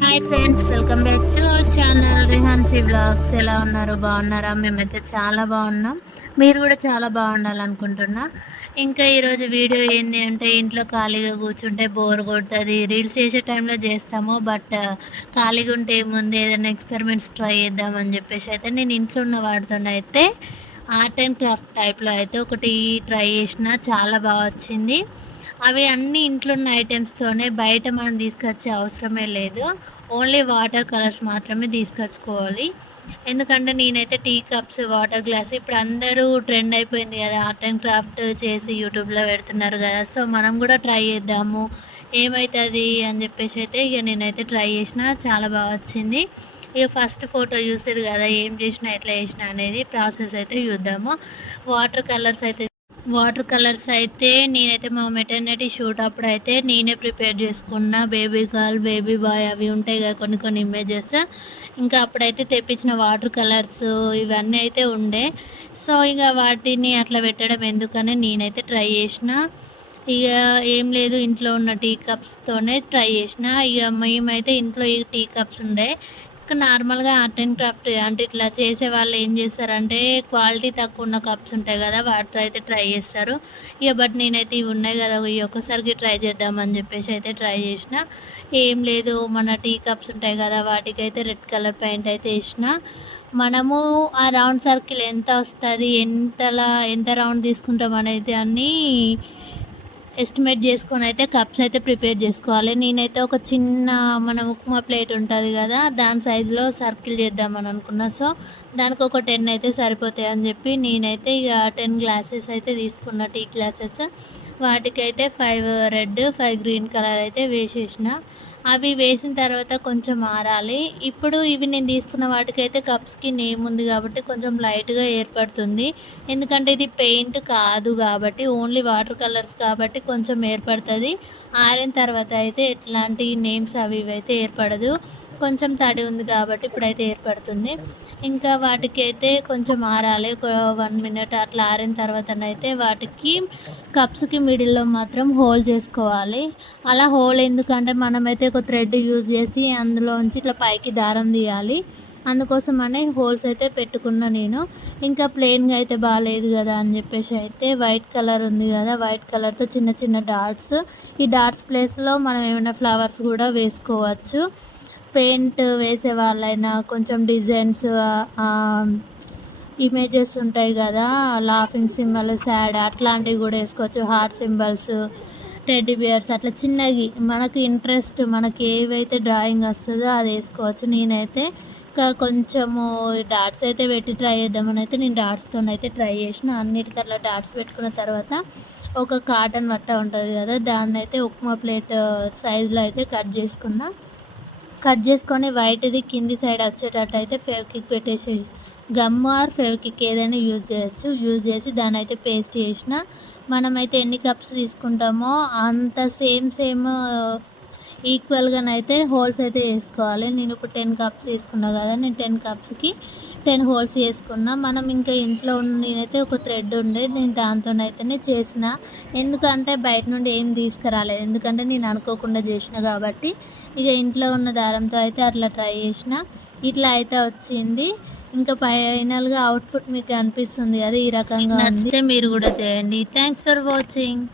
Hi friends welcome back to channel Rihansi vlogs ఎలా ఉన్నారు? బాగున్నారా? మేమైతే చాలా బాగున్నాం. మీరు కూడా చాలా బాగుండాలనుకుంటున్నా. ఇంకా ఈరోజు వీడియో ఏంటి అంటే ఇంట్లో ఖాళీగా కూర్చుంటే బోర్ కొడుతుంది. రీల్స్ చేసే టైంలో చేస్తాము బట్ uh, ఖాళీగా ఉంటే ఏముంది? ఏదైనా ఎక్స్పెరిమెంట్స్ ట్రై చేద్దామని చెప్పేసి అయితే నేను ఇంట్లో ఉన్న వాటితో అయితే ఆర్ట్ అండ్ క్రాఫ్ట్ టైప్లో అయితే ఒకటి ట్రై చేసిన చాలా బాగా వచ్చింది. అవి అన్ని ఇంట్లో ఉన్న ఐటమ్స్తోనే బయట మనం తీసుకొచ్చే అవసరమే లేదు. ఓన్లీ వాటర్ కలర్స్ మాత్రమే తీసుకొచ్చుకోవాలి. ఎందుకంటే నేనైతే టీ కప్స్ వాటర్ గ్లాస్ ఇప్పుడు అందరూ ట్రెండ్ అయిపోయింది కదా. ఆర్ట్ అండ్ క్రాఫ్ట్ చేసి యూట్యూబ్లో పెడుతున్నారు కదా. సో మనం కూడా ట్రై చేద్దాము. ఏమవుతుంది అని చెప్పేసి అయితే ఇక నేనైతే ట్రై చేసిన చాలా బాగా వచ్చింది. ఇక ఫస్ట్ ఫోటో చూసారు కదా ఏం చేసినా ఎట్లా చేసినా అనేది ప్రాసెస్ అయితే చూద్దాము. వాటర్ కలర్స్ అయితే వాటర్ కలర్స్ అయితే నేనైతే మా మెటర్నిటీ షూట్ అప్పుడు అయితే నేనే ప్రిపేర్ చేసుకున్న. బేబీ గర్ల్ బేబీ బాయ్ అవి ఉంటాయి కదా కొన్ని కొన్ని ఇమేజెస్ ఇంకా అప్పుడైతే తెప్పించిన వాటర్ కలర్స్ ఇవన్నీ అయితే ఉండే. సో ఇక వాటిని అట్లా పెట్టడం ఎందుకని నేనైతే ట్రై చేసిన. ఇక ఏం లేదు ఇంట్లో ఉన్న టీ కప్స్తోనే ట్రై చేసిన. ఇక మేమైతే ఇంట్లో ఈ టీ కప్స్ ఉండే. నార్మల్గా ఆర్ట్ అండ్ క్రాఫ్ట్ అంటే ఇట్లా చేసే వాళ్ళు ఏం చేస్తారంటే క్వాలిటీ తక్కువ ఉన్న కప్స్ ఉంటాయి కదా వాటితో అయితే ట్రై చేస్తారు. ఇక బట్ నేనైతే ఇవి ఉన్నాయి కదా ఈ ఒక్కసారికి ట్రై చేద్దామని చెప్పేసి అయితే ట్రై చేసిన. ఏం లేదు మన టీ కప్స్ ఉంటాయి కదా వాటికైతే రెడ్ కలర్ పెయింట్ అయితే వేసిన. మనము ఆ రౌండ్ సర్కిల్ ఎంత వస్తుంది ఎంతలా ఎంత రౌండ్ తీసుకుంటాం అనేది అన్నీ ఎస్టిమేట్ చేసుకొని అయితే కప్స్ అయితే ప్రిపేర్ చేసుకోవాలి. నేనైతే ఒక చిన్న మన ఉప్మా ప్లేట్ ఉంటుంది కదా దాని సైజులో సర్కిల్ చేద్దామని అనుకున్నా. సో దానికి ఒక టెన్ అయితే సరిపోతాయి అని చెప్పి నేనైతే ఇక టెన్ గ్లాసెస్ అయితే తీసుకున్న. టీ గ్లాసెస్ వాటికైతే five red five green colour అయితే వేసేసిన. అవి వేసిన తర్వాత కొంచెం ఆరాలి. ఇప్పుడు ఇవి నేను తీసుకున్న వాటికైతే కప్స్కి నేమ్ ఉంది కాబట్టి కొంచెం లైట్గా ఏర్పడుతుంది. ఎందుకంటే ఇది పెయింట్ కాదు కాబట్టి ఓన్లీ వాటర్ కలర్స్ కాబట్టి కొంచెం ఏర్పడుతుంది. ఆరిన తర్వాత అయితే ఎట్లాంటి నేమ్స్ అవి ఇవి అయితే ఏర్పడదు. కొంచెం తడి ఉంది కాబట్టి ఇప్పుడైతే ఏర్పడుతుంది. ఇంకా వాటికి అయితే కొంచెం ఆరాలి. ఒక వన్ మినిట్ అట్లా ఆరిన తర్వాత అయితే వాటికి కప్స్కి మిడిల్లో మాత్రం హోల్ చేసుకోవాలి. అలా హోల్ ఎందుకంటే మనమైతే ఒక థ్రెడ్ యూజ్ చేసి అందులోంచి ఇట్లా పైకి దారం తీయాలి. అందుకోసం అనే హోల్స్ అయితే పెట్టుకున్నా నేను. ఇంకా ప్లెయిన్గా అయితే బాగాలేదు కదా అని చెప్పేసి అయితే వైట్ కలర్ ఉంది కదా వైట్ కలర్తో చిన్న చిన్న డాట్స్. ఈ డాట్స్ ప్లేస్లో మనం ఏమైనా ఫ్లవర్స్ కూడా వేసుకోవచ్చు. పెయింట్ వేసే వాళ్ళైనా కొంచెం డిజైన్స్ ఇమేజెస్ ఉంటాయి కదా లాఫింగ్ సింబల్ సాడ్ అట్లాంటివి కూడా వేసుకోవచ్చు. హార్ట్ సింబల్స్ టెడ్డీ బియర్స్ అట్లా చిన్నవి. మనకు ఇంట్రెస్ట్ మనకి ఏవైతే డ్రాయింగ్ వస్తుందో అది వేసుకోవచ్చు. నేనైతే ఇంకా కొంచెము డాట్స్ అయితే పెట్టి ట్రై చేద్దామని అయితే నేను డాట్స్తో అయితే ట్రై చేసిన. అన్నిటికీ అట్లా డాట్స్ పెట్టుకున్న తర్వాత ఒక కాటన్ వట్ట ఉంటుంది కదా దాన్ని అయితే ఉప్మా ప్లేట్ సైజులో అయితే కట్ చేసుకున్నా. కట్ చేసుకొని వైట్ది కింది సైడ్ వచ్చేటట్టు అయితే ఫెవికిక్ పెట్టేసి గమ్ ఆర్ ఫెవికిక్ ఏదైనా యూజ్ చేయొచ్చు. యూజ్ చేసి దాన్ని అయితే పేస్ట్ చేసిన. మనమైతే ఎన్ని కప్స్ తీసుకుంటామో అంత సేమ్ సేమ్ ఈక్వల్గానైతే హోల్స్ అయితే వేసుకోవాలి. నేను ఇప్పుడు టెన్ కప్స్ తీసుకున్నా కదా నేను టెన్ కప్స్కి టెన్ హోల్స్ వేసుకున్నా. మనం ఇంకా ఇంట్లో ఉన్న నేనైతే ఒక థ్రెడ్ ఉండే నేను దాంతోనైతేనే చేసిన. ఎందుకంటే బయట నుండి ఏం తీసుకురాలేదు. ఎందుకంటే నేను అనుకోకుండా చేసిన కాబట్టి ఇక ఇంట్లో ఉన్న దారంతో అయితే అట్లా ట్రై చేసిన. ఇట్లా అయితే వచ్చింది. ఇంకా ఫైనల్గా అవుట్పుట్ మీకు అనిపిస్తుంది కదా ఈ రకంగా నచ్చితే మీరు కూడా చేయండి. Thanks for watching.